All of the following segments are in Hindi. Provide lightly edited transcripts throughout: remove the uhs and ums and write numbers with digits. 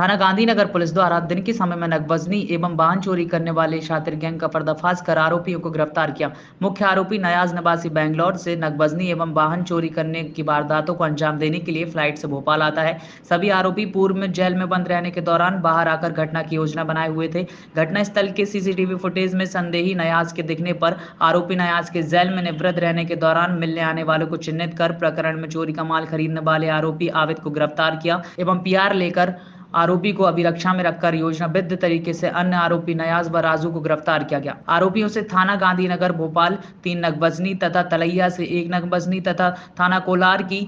थाना गांधीनगर पुलिस द्वारा दिन के समय में नकबजनी एवं वाहन चोरी करने वाले शातिर गैंग का पर्दाफाश कर आरोपियों को गिरफ्तार किया। मुख्य आरोपी नयाज निवासी बेंगलौर से नकबजनी एवं वाहन चोरी करने की वारदातों को अंजाम देने के लिए फ्लाइट से भोपाल आता है। सभी आरोपी पूर्व में जेल में बंद रहने के दौरान बाहर आकर घटना की योजना बनाए हुए थे। घटना स्थल के सीसीटीवी फुटेज में संदेही नयाज के दिखने पर आरोपी नयाज के जेल में निवृत्त रहने के दौरान मिलने आने वालों को चिन्हित कर प्रकरण में चोरी का माल खरीदने वाले आरोपी आबिद को गिरफ्तार किया एवं पीआर लेकर आरोपी को अभिरक्षा में रखकर योजनाबद्ध तरीके से अन्य आरोपी नयाज व राजू को गिरफ्तार किया गया। आरोपियों से थाना गांधीनगर भोपाल 3 नकबजनी तथा तलैया से 1 नकबजनी तथा थाना कोलार की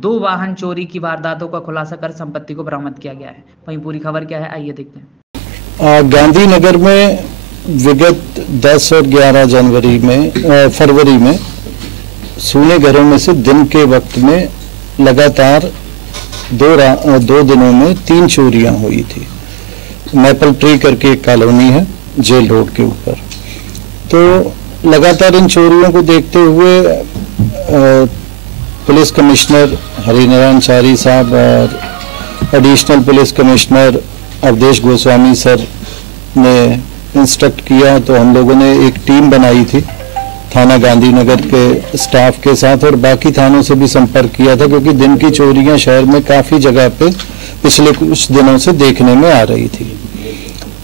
2 वाहन चोरी की वारदातों का खुलासा कर संपत्ति को बरामद किया गया है। वहीं पूरी खबर क्या है, आइए देखते हैं। गांधीनगर में विगत 10 और 11 फरवरी में सूने घरों में से दिन के वक्त में लगातार दो दिनों में 3 चोरियां हुई थी। मैपल ट्री करके एक कॉलोनी है जेल रोड के ऊपर। तो लगातार इन चोरियों को देखते हुए पुलिस कमिश्नर हरिनारायण चारी साहब और additional police commissioner Awadhesh Goswami sir ने इंस्ट्रक्ट किया, तो हम लोगों ने एक टीम बनाई थी थाना गांधीनगर के स्टाफ के साथ और बाकी थानों से भी संपर्क किया था, क्योंकि दिन की चोरियां शहर में काफ़ी जगह पे पिछले कुछ दिनों से देखने में आ रही थी।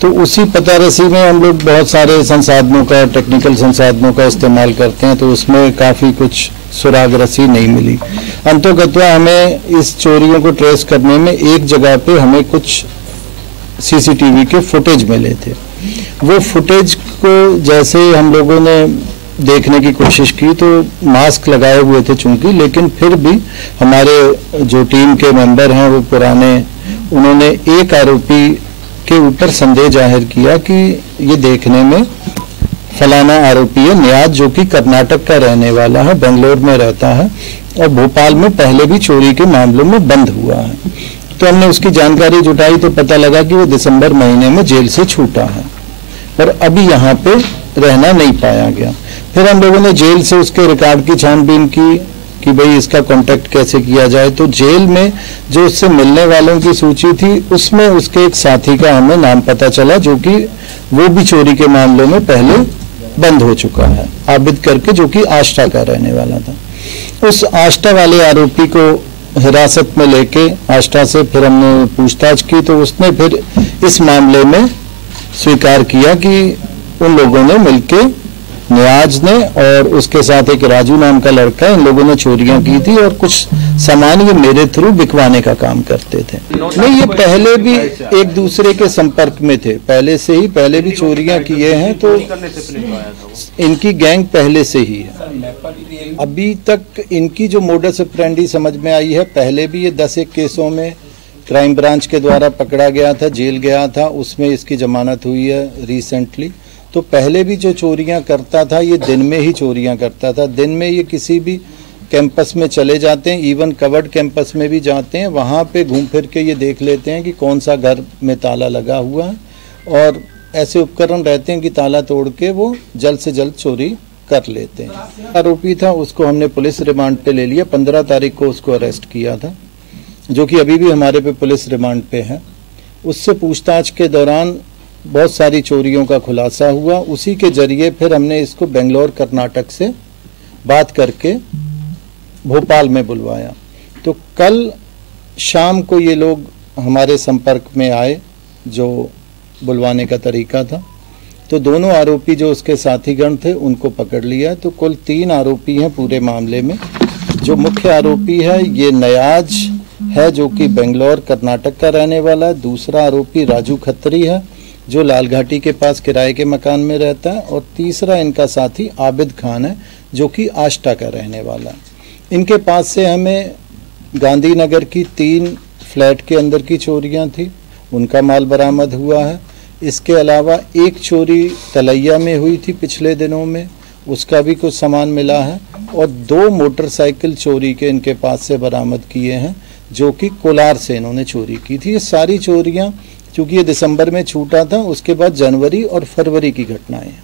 तो उसी पतारसी में हम लोग बहुत सारे संसाधनों का, टेक्निकल संसाधनों का इस्तेमाल करते हैं, तो उसमें काफ़ी कुछ सुराग रसी नहीं मिली। अंततः हमें इस चोरियों को ट्रेस करने में एक जगह पे हमें कुछ सीसीटीवी के फुटेज मिले थे। वो फुटेज को जैसे हम लोगों ने देखने की कोशिश की तो मास्क लगाए हुए थे चूंकि, लेकिन फिर भी हमारे जो टीम के मेंबर हैं वो पुराने, उन्होंने एक आरोपी के ऊपर संदेह जाहिर किया कि ये देखने में फलाना आरोपी है नियाज, जो कि कर्नाटक का रहने वाला है, बेंगलोर में रहता है और भोपाल में पहले भी चोरी के मामलों में बंद हुआ है। तो हमने उसकी जानकारी जुटाई तो पता लगा कि वो दिसंबर महीने में जेल से छूटा है और अभी यहाँ पे रहना नहीं पाया गया। फिर हम लोगों ने जेल से उसके रिकॉर्ड की छानबीन की कि भाई इसका कांटेक्ट कैसे किया जाए। तो जेल में जो उससे मिलने वालों की सूची थी उसमें उसके एक साथी का हमें नाम पता चला, जो कि वो भी चोरी के मामलों में पहले बंद हो चुका है, आबिद करके, जो कि आष्टा का रहने वाला था। उस आष्टा वाले आरोपी को हिरासत में लेके आष्टा से फिर हमने पूछताछ की, तो उसने फिर इस मामले में स्वीकार किया कि उन लोगों ने मिलके, नियाज ने और उसके साथ एक राजू नाम का लड़का, इन लोगों ने चोरियां की थी और कुछ सामान ये मेरे थ्रू बिकवाने का काम करते थे। नहीं, ये पहले भी एक दूसरे के संपर्क में थे, पहले भी चोरियां किए हैं, तो इनकी गैंग पहले से ही है। अभी तक इनकी जो मोडस ऑपरेंडी समझ में आई है, पहले भी ये 10-1 केसों में क्राइम ब्रांच के द्वारा पकड़ा गया था, जेल गया था, उसमें इसकी जमानत हुई है रिसेंटली। तो पहले भी जो चोरियां करता था ये दिन में ही चोरियां करता था। दिन में ये किसी भी कैंपस में चले जाते हैं, इवन कवर्ड कैंपस में भी जाते हैं, वहाँ पे घूम फिर के ये देख लेते हैं कि कौन सा घर में ताला लगा हुआ है और ऐसे उपकरण रहते हैं कि ताला तोड़ के वो जल्द से जल्द चोरी कर लेते हैं। आरोपी था उसको हमने पुलिस रिमांड पे ले लिया, 15 तारीख को उसको अरेस्ट किया था, जो कि अभी भी हमारे पे पुलिस रिमांड पे है। उससे पूछताछ के दौरान बहुत सारी चोरियों का खुलासा हुआ। उसी के जरिए फिर हमने इसको बेंगलोर कर्नाटक से बात करके भोपाल में बुलवाया। तो कल शाम को ये लोग हमारे संपर्क में आए, जो बुलवाने का तरीका था। तो दोनों आरोपी जो उसके साथीगण थे उनको पकड़ लिया। तो कुल 3 आरोपी हैं पूरे मामले में। जो मुख्य आरोपी है ये नयाज है, जो कि बेंगलोर कर्नाटक का रहने वाला है। दूसरा आरोपी राजू खत्री है, जो लाल घाटी के पास किराए के मकान में रहता है। और तीसरा इनका साथी आबिद खान है, जो कि आष्टा का रहने वाला है। इनके पास से हमें गांधीनगर की 3 फ्लैट के अंदर की चोरियां थी, उनका माल बरामद हुआ है। इसके अलावा एक चोरी तलैया में हुई थी पिछले दिनों में, उसका भी कुछ सामान मिला है। और 2 मोटरसाइकिल चोरी के इनके पास से बरामद किए हैं, जो कि कोलार से इन्होंने चोरी की थी। ये सारी चोरियां, चूँकि ये दिसंबर में छूटा था, उसके बाद जनवरी और फरवरी की घटनाएं हैं।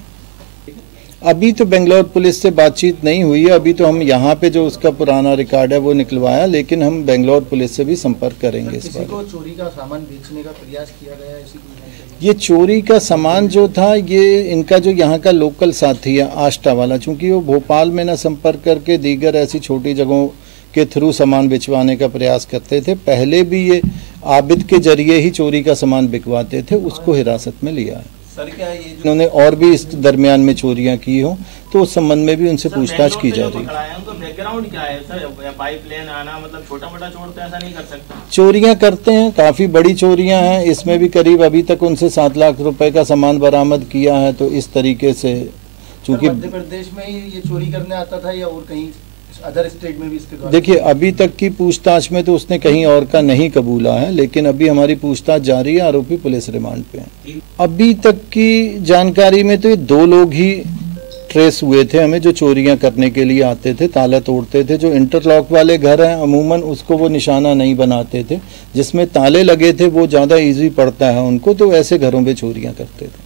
अभी तो बेंगलोर पुलिस से बातचीत नहीं हुई है। अभी तो हम यहाँ पे जो उसका पुराना रिकॉर्ड है वो निकलवाया, लेकिन हम बेंगलोर पुलिस से भी संपर्क करेंगे। इस बार चोरी का सामान बेचने का प्रयास किया गया है? ये चोरी का सामान जो था, ये इनका जो यहाँ का लोकल साथी है आष्टा वाला, चूंकि वो भोपाल में न संपर्क करके दीगर ऐसी छोटी जगहों के थ्रू सामान बिचवाने का प्रयास करते थे। पहले भी ये आबिद के जरिए ही चोरी का सामान बिकवाते थे, उसको हिरासत में लिया है। सर क्या ये इन्होंने और भी इस दरमियान में चोरियां की हो तो उस संबंध में भी उनसे पूछताछ की जा रही है। तो बैकग्राउंड क्या है सर? पाइपलाइन आना मतलब छोटा मोटा चोर तो ऐसा नहीं कर सकता? चोरियां करते हैं, काफी बड़ी चोरियां हैं। इसमें भी करीब अभी तक उनसे 7 लाख रुपए का सामान बरामद किया है। तो इस तरीके से, चूंकि मध्य प्रदेश में ही ये चोरी करने आता था या और कहीं अदर स्टेट में भी इसके द्वारा? देखिए, अभी तक की पूछताछ में तो उसने कहीं और का नहीं कबूला है, लेकिन अभी हमारी पूछताछ जारी है। आरोपी पुलिस रिमांड पे है। अभी तक की जानकारी में तो ये 2 लोग ही ट्रेस हुए थे हमें, जो चोरियां करने के लिए आते थे, ताला तोड़ते थे। जो इंटरलॉक वाले घर हैं अमूमन उसको वो निशाना नहीं बनाते थे, जिसमें ताले लगे थे वो ज़्यादा ईजी पड़ता है उनको, तो ऐसे घरों में चोरियां करते थे।